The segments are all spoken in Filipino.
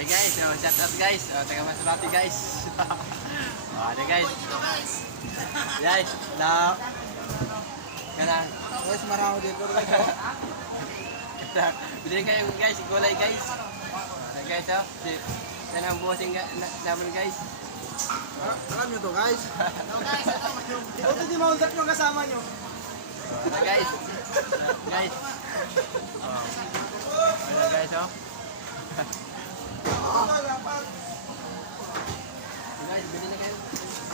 Hey guys, shout out guys. Taga Masbate guys. Ada guys. Guys, na kana Guys, marami dito guys. Bili kayo guys, gulay guys. Guys, si yan ang bossing namin guys. Alam nyo to guys. Ito di maundak yung kasama nyo. Guys. Guys. Guys, Guys, bili na kayo.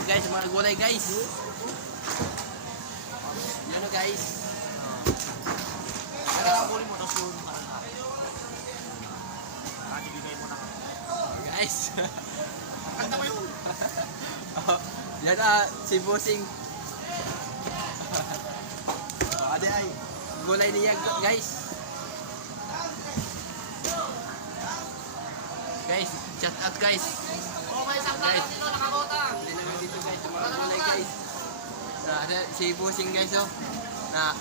Guys, mga gulay guys. Yan o guys. Nakakuli mo na soon. Bibigay mo na. Guys. Kanta mo yun. Yan si Bossing. Ade ay gulay niya guys. Guys, chat out guys. May isang tao dito nakabota. Bili na kayo dito guys, mga gulay guys. Ada si Bossing guys na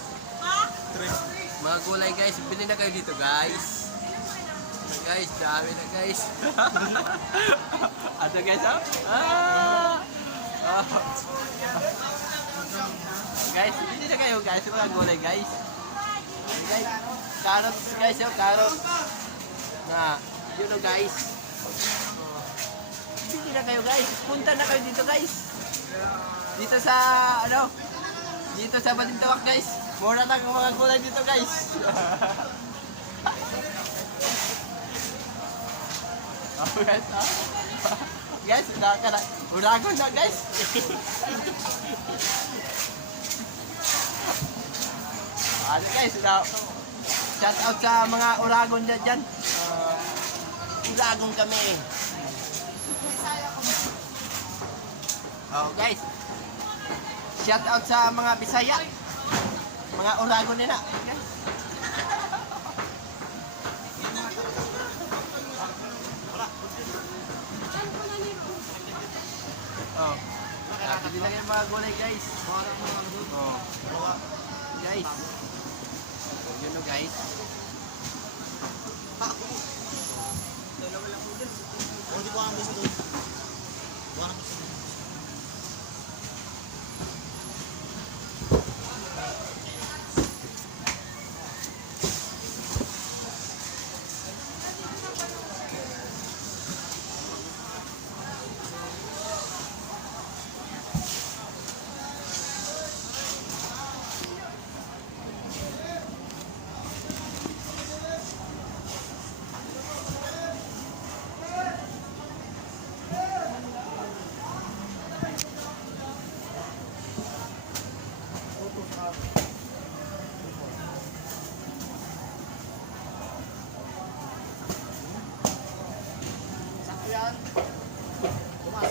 mga gulay guys, bili na kayo dito guys. Guys, dami na guys. Ato guys, Guys, bili na kayo guys, mga gulay guys. Guys, carrots guys, carrots. Na, yun o guys. Bili na kayo guys, punta na kayo dito guys. Dito sa, dito sa Balintawak guys. Mura lang ang mga gulay dito guys. Guys, guys, uragon na guys. Ano guys, shout out sa mga uragon dyan. Uragon kami. Oh guys, shout out sa mga Bisaya. Mga uragon nila. Guys. Oh. Hindi lang yung mga gulay guys. Oh. Guys. Yun o guys. O, di ko ang miss doon. Buwan ang miss doon. Sakto yan. Tumas,